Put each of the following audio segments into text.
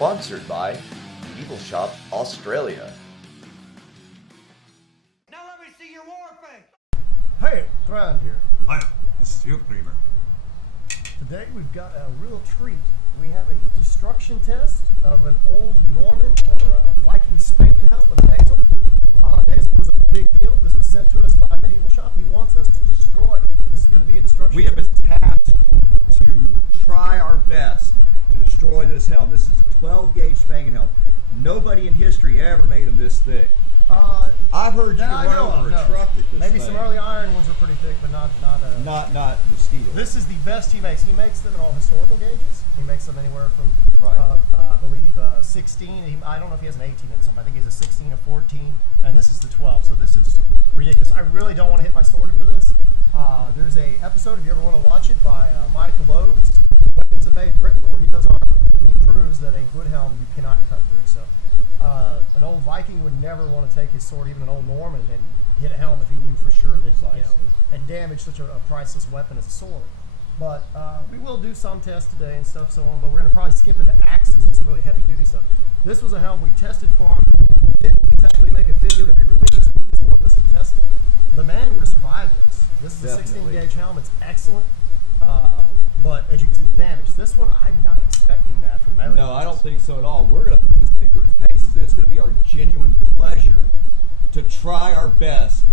Sponsored by Medieval Shoppe Australia. Now let me see your war face! Hey, Thrand here. Hiya, this is Eldgrimr. Today we've got a real treat. We have a destruction test of an old Norman or Viking Spangenhelm with a nasal. Nasal was a big deal. This was sent to us by Medieval Shoppe. He wants us to destroy it. This is going to be a destruction We have been tasked to try our best to destroy this helm. This is a 12-gauge Spangenhelm. Nobody in history ever made them this thick. I've heard you can run over a truck with this Maybe thing. some early iron ones were pretty thick, but not the steel. This is the best he makes. He makes them in all historical gauges. He makes them anywhere from, Right. I believe, 16. I don't know if he has an 18 in some. I think he has a 16, a 14, and this is the 12. So this is ridiculous. I really don't want to hit my sword into this. There's a episode, if you ever want to watch it, by Mike Lodes, Weapons of Made Britain, where he does armor, and he proves that a good helm you cannot cut through. So an old Viking would never want to take his sword, even an old Norman, and hit a helm if he knew for sure that and damage such a priceless weapon as a sword. But we will do some tests today and stuff so on, but we're going to probably skip into axes and some really heavy duty stuff. This was a helm we tested for him. Didn't exactly make a video to be released, we just wanted us to test it. The man would have survived this. This is Definitely. a 16 gauge helm, it's excellent. But as you can see the damage, this one I'm not expecting that from melee. No, I don't think so at all. We're going to put this thing through its paces. It's going to be our genuine pleasure to try our best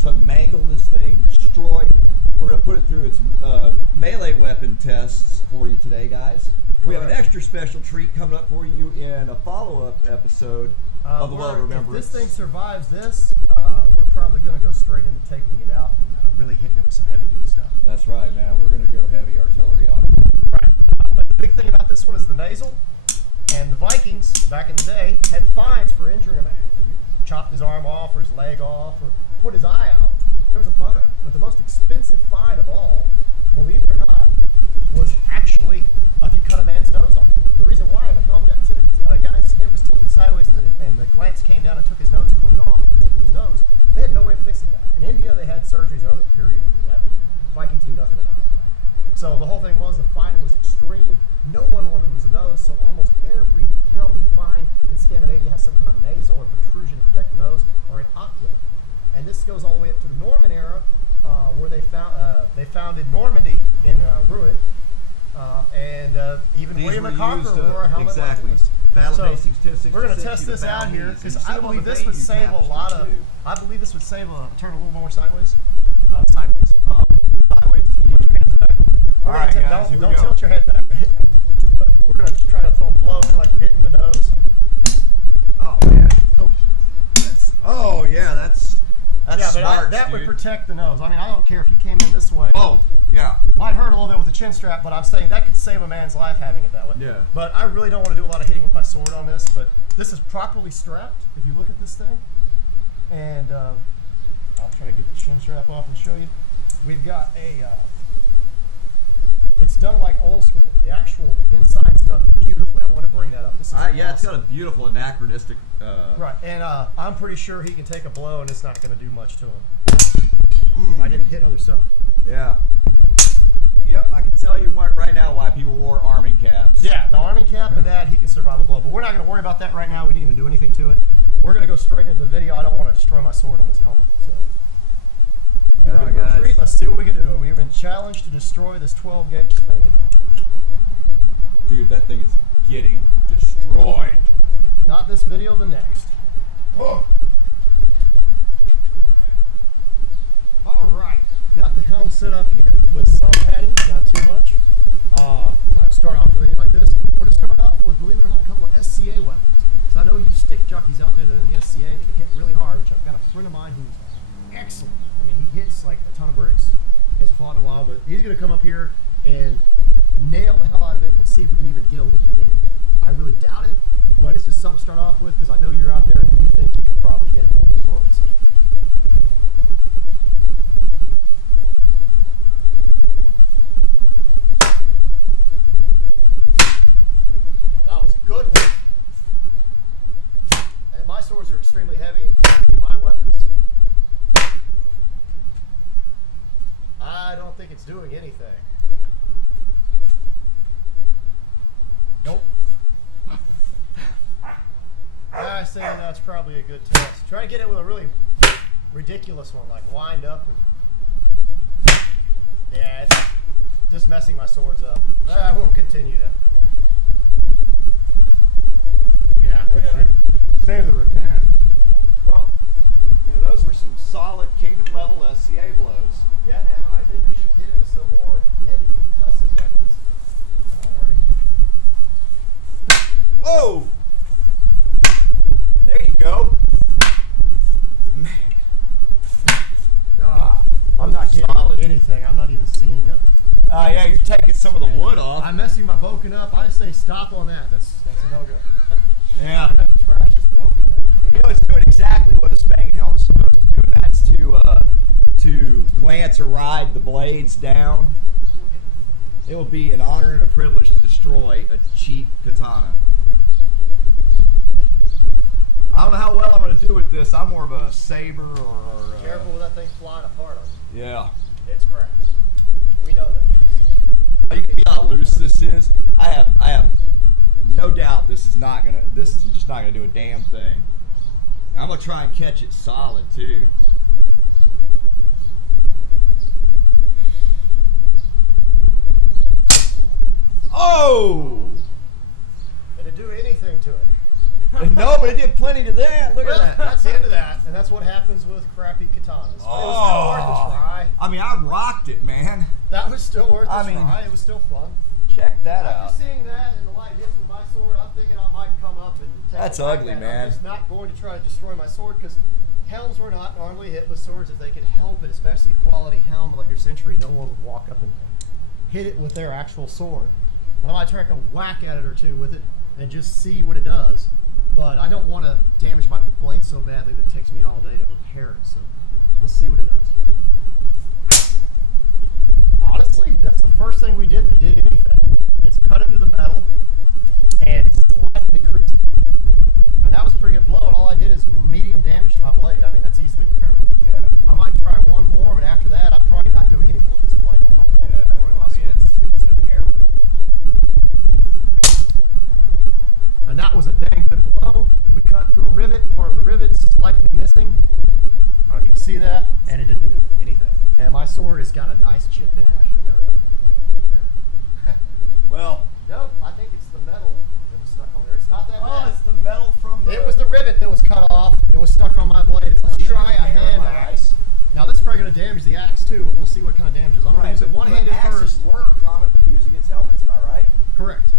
to mangle this thing, destroy it. We're going to put it through its melee weapon tests for you today, guys. We have an extra special treat coming up for you in a follow-up episode of the Well Remembrance. If this thing survives this, we're probably going to go straight into taking it out and really hitting it with some heavy-duty stuff. That's right, man. We're going to go heavy artillery on it. Right. But the big thing about this one is the nasal. And the Vikings, back in the day, had fines for injuring a man. If you chopped his arm off or his leg off or put his eye out, there was a fine. But the most expensive fine of all, believe it or not, was actually if you cut a man's nose off. The reason why, if a helm got a guy's head was tilted sideways and the glance came down and took his nose clean off, the tip of his nose, they had no way of fixing that. In India, they had surgeries early period to do that. Vikings do nothing about it. So the whole thing was the fine was extreme. No one wanted to lose a nose, so almost every helm we find in Scandinavia has some kind of nasal or protrusion to protect the nose, or an ocular. And this goes all the way up to the Norman era, where they founded Normandy in ruin, and even These William were the Conqueror used, wore a helmet like exactly. this. Battle So, of Hastings, 1066. We're going to test this out here because I believe this would save a lot of. I believe this would save turn a little more sideways. Sideways. Sideways to you. Put your hands back. All right, guys, here we don't go. tilt your head back. But we're going to try to throw a blow in like we're hitting the nose. Oh, man. Oh, yeah, that's Yeah, smart, but that would dude. protect the nose. I mean, I don't care if you came in this way. Oh, yeah. Might hurt a little bit with the chin strap, but I'm saying that could save a man's life having it that way. Yeah. But I really don't want to do a lot of hitting with my sword on this, but this is properly strapped, if you look at this thing. And I'll try to get the chin strap off and show you. We've got it's done like old school. The actual inside's done beautifully. I want to bring that up. This is Yeah, it's awesome. got a beautiful anachronistic. Right, and I'm pretty sure he can take a blow and it's not going to do much to him. I didn't hit other stuff. Yeah. Yep, I can tell you right now why people wore arming caps. Yeah, the army cap and that, he can survive a blow. But we're not going to worry about that right now. We didn't even do anything to it. We're going to go straight into the video. I don't want to destroy my sword on this helmet. So, All right, guys. let's see what we can do. We've been challenged to destroy this 12-gauge Spangenhelm. Dude, that thing is getting destroyed. Not this video, the next. Oh. All right, got the helm set up here with some padding, not too much. I'm going to start off with anything like this. We're going to start off with, believe it or not, a couple of SCA weapons. So I know you stick jockeys out there that are in the SCA that can hit really hard, which I've got a friend of mine who's excellent. I mean, he hits like a ton of bricks. He hasn't fought in a while, but he's going to come up here and nail the hell out of it and see if we can even get a little dent. I really doubt it, but it's just something to start off with because I know you're out there and you think you could probably dent it with your sword. So. That was a good one. And my swords are extremely heavy. My weapons. I don't think it's doing anything. Nope. saying that's probably a good test. Try to get it with a really ridiculous one, like wind up. Yeah, it's just messing my swords up. I won't continue to. Yeah, we should save the rattan. Well, those were some solid kingdom level SCA blows. Yeah, now I think we should get into some more heavy concussive weapons. Oh! There you go. Man. I'm not getting solid. anything. I'm not even seeing it. Yeah, you're taking some of the wood off. I'm messing my boken up. I say stop on that. That's a no-go. Yeah. I'm going to trash this boken now. It's doing exactly what a Spangenhelm is supposed to do, and that's to glance or ride the blades down. It will be an honor and a privilege to destroy a cheap katana. I don't know how well I'm going to do with this. I'm more of a saber or Careful with that thing flying apart on you. yeah. It's crap. We know that. You can see how loose this is. I have no doubt this is just not gonna do a damn thing. I'm gonna try and catch it solid too. Oh! Did it do anything to it? No, but it did plenty to that. Look Well, at that. that's the end of that, and that's what happens with crappy katanas. But it was still worth a try. I mean, I rocked it, man. That was still worth a I mean, try. It was still fun. Check that out. After seeing that and the light hits with my sword, I'm thinking I might come up and take That's a whack ugly, at it. man. I'm just not going to try to destroy my sword because helms were not normally hit with swords if they could help it, especially quality helm like your Century. No one would walk up and hit it with their actual sword. But I might try to whack at it or two with it and just see what it does. But I don't want to damage my blade so badly that it takes me all day to repair it. So let's see what it does. Honestly, that's the first thing we did that did anything. It's cut into the metal and slightly creased. And that was a pretty good blow, and all I did is medium damage to my blade. I mean, that's easily repairable. Yeah. I might try one more, but after that, I'm probably not doing any more with this blade. I don't want to destroy my sword. It's an heirloom. And that was a dang good blow. We cut through a rivet, part of the rivet's slightly missing. I don't know if you can see that, and it didn't do anything. And my sword has got a nice chip in it. I should have never done it. Well, No, I think it's the metal that was stuck on there. It's not that bad. it's the metal from the... It was the rivet that was cut off. It was stuck on my blade. Let's try a hand axe. Now this is probably going to damage the axe too, but we'll see what kind of damages. I'm going to use it one-handed first. Axes were commonly used against helmets, am I right? Correct.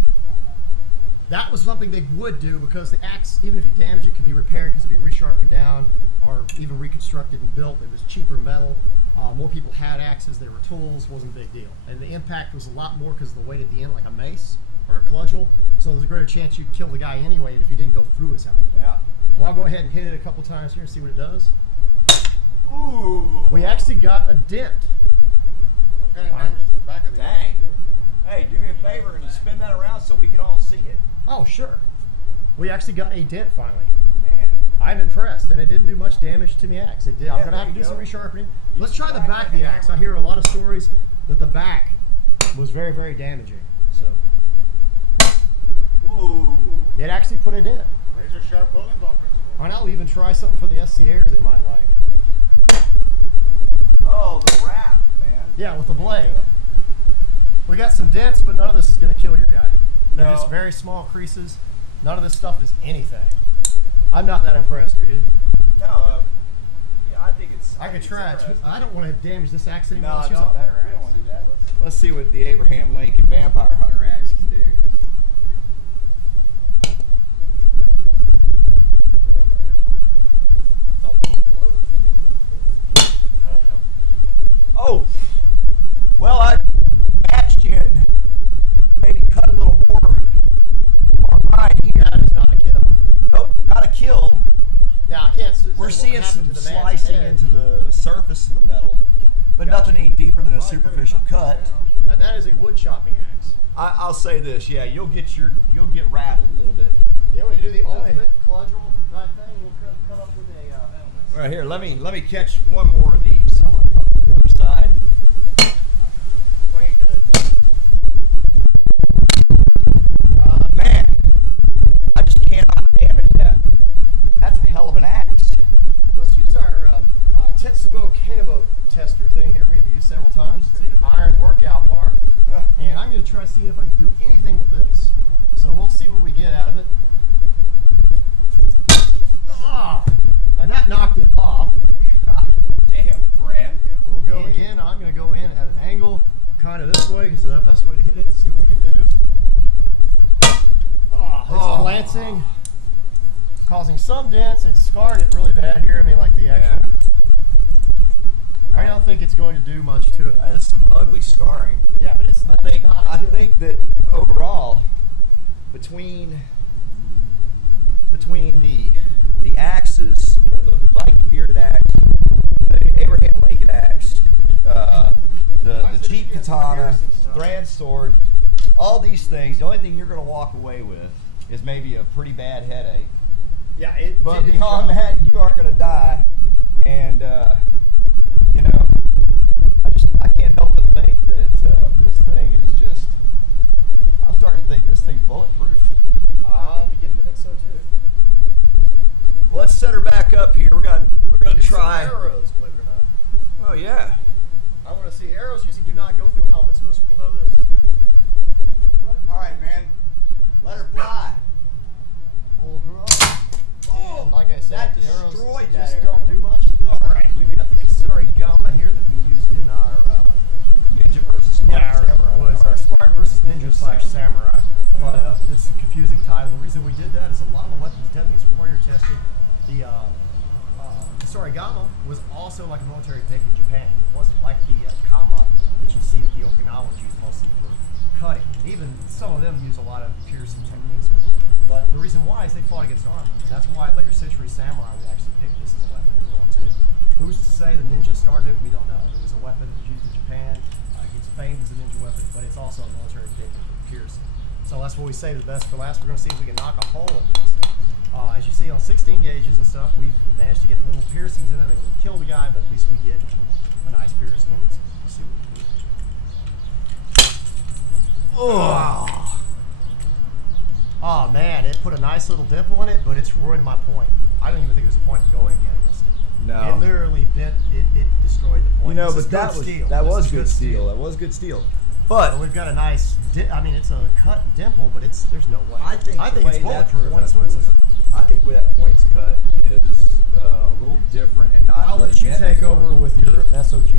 That was something they would do because the axe, even if you damage it, could be repaired because it could be resharpened down or even reconstructed and built. It was cheaper metal. More people had axes. They were tools. Wasn't a big deal. And the impact was a lot more because of the weight at the end, like a mace or a cudgel. So there's a greater chance you'd kill the guy anyway if you didn't go through his helmet. Yeah. Well, I'll go ahead and hit it a couple times here and see what it does. Ooh. We actually got a dent. What kind of damage to the back of the Dang. axe do? Hey, do me a favor and spin that around so we can all see it. Oh, sure. We actually got a dent finally. Man. I'm impressed, and it didn't do much damage to the axe. It did. I'm Yeah, going to have to there do you some go. resharpening. Let's try the back of the axe. I hear a lot of stories that the back was very, very damaging. So Ooh. it actually put it in. Razor sharp bowling ball principle. Why not? We'll even try something for the SCAers they might like. Oh, the wrap, man. Yeah, with the blade. We got some dents, but none of this is going to kill your guy. They're No. just very small creases. None of this stuff is anything. I'm not that impressed, are you? No, yeah, I think it's... I could think try it's it. interesting. I don't want to damage this axe anymore. No, Let's use don't. a better We don't axe. want to do that. Let's see what the Abraham Lincoln Vampire Hunter axe can do. Oh, well, I matched you and maybe cut a little more on mine here. That is not a kill. Nope, not a kill. Now, I can't say We're what seeing happened some to the man's slicing head. into the surface of the metal, but Gotcha. nothing any deeper than a superficial cut. And that is a wood chopping axe. I'll say this, yeah, you'll get rattled a little bit. You want me to do the ultimate cudgel type thing? We'll cut up with a... Right here, let me catch one more of these. I want to come to the other side. we ain't gonna... Man, I just cannot damage that. glancing, causing some dents. It scarred it really bad here. I mean, like the actual. I don't think it's going to do much to it. That is some ugly scarring. Yeah, but it's not. I think that overall, between the axes, you know, the Viking bearded axe, the Abraham Lincoln axe, the cheap katana, Thrand sword, all these things, the only thing you're going to walk away with is maybe a pretty bad headache. Yeah, But beyond that, you aren't going to die. And you know, I can't help but think that this thing is just. I'm starting to think this thing's bulletproof. I'm beginning to think so too. Well, let's set her back up here. We're gonna try. Some arrows, believe it or not. Oh yeah. I want to see arrows. Usually do not go through helmets. Most people know this. All right, man. Let her fly. Hold her up. Oh, And like I said, that the arrows destroyed that just arrow. don't do much. All right, we've got the Kasuri Gama here that we used in our Ninja versus samurai. was our Spartan versus Ninja / Samurai. But it's a confusing title. The reason we did that is a lot of the weapons deadliest warrior tested. The Kasuri Gama was also like a military pick in Japan. It wasn't like the Kama that you see that the Okinawans use mostly for cutting. Even some of them use a lot of piercing techniques. But the reason why is they fought against armor. And that's why later century samurai would actually pick this as a weapon as well too. Who's to say the ninja started it? We don't know. It was a weapon that was used in Japan. It's famed as a ninja weapon, but it's also a military pick for piercing. So that's what we say the best for last. We're going to see if we can knock a hole in this. As you see on 16 gauges and stuff, we've managed to get little piercings in it. They don't kill the guy, but at least we get a nice piercing in it. So let's see what we can do. Oh man, it put a nice little dimple in it, but it's ruined my point. I don't even think there's a point in going again against it. No. It literally bent, it destroyed the point. You know, This but is good steel. that This was is good steel. That was good steel. But we've got a nice, I mean, it's a cut dimple, but there's no way. I think it's that bulletproof. point That's what it says. I think where that point's cut is a little different and not. I'll really let you meant take for- over with your SOG.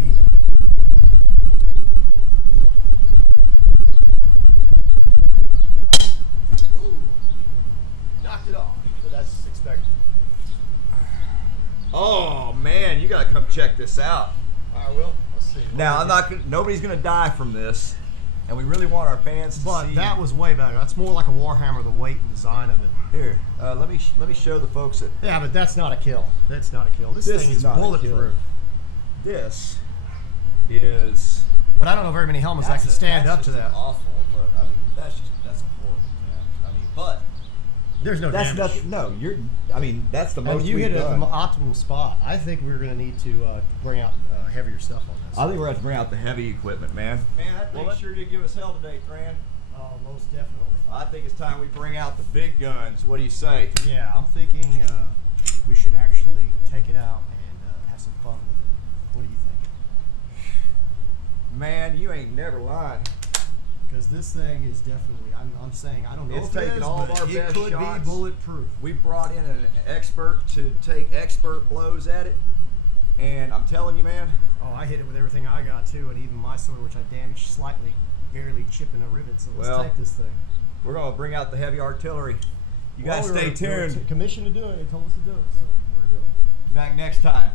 Knocked it off, but that's expected. Oh man, you gotta come check this out. I will. Let's see. Now I'm not gonna. Nobody's gonna die from this, and we really want our fans to But see. that was way better. That's more like a Warhammer, the weight and design of it. Here, let me show the folks that Yeah, but that's not a kill. That's not a kill. This thing is not a kill. bulletproof. This is. But I don't know very many helmets that can stand up that's to just that. Awful, but I mean that's horrible, man. I mean, but There's no that's damage. nothing. No, you're. I mean, that's the I mean, most you we've hit it at done. the optimal spot. I think we're going to need to bring out heavier stuff on this. I think we're gonna have to bring out the heavy equipment, man. Man, that thing sure did give us hell today, Thrand. Oh, most definitely. I think it's time we bring out the big guns. What do you say? Yeah, I'm thinking we should actually take it out and have some fun with it. What do you think? Man, you ain't never lied. Because this thing is definitely, I'm saying, I don't know It's if it taking is, all of but our it best could shots. be bulletproof. We brought in an expert to take expert blows at it, and I'm telling you, man. Oh, I hit it with everything I got too, and even my sword, which I damaged slightly, barely chipping a rivet. So let's Well, take this thing. We're gonna bring out the heavy artillery. You guys Well, stay we were tuned. commissioned to do it. They told us to do it, so we're doing it. Back next time.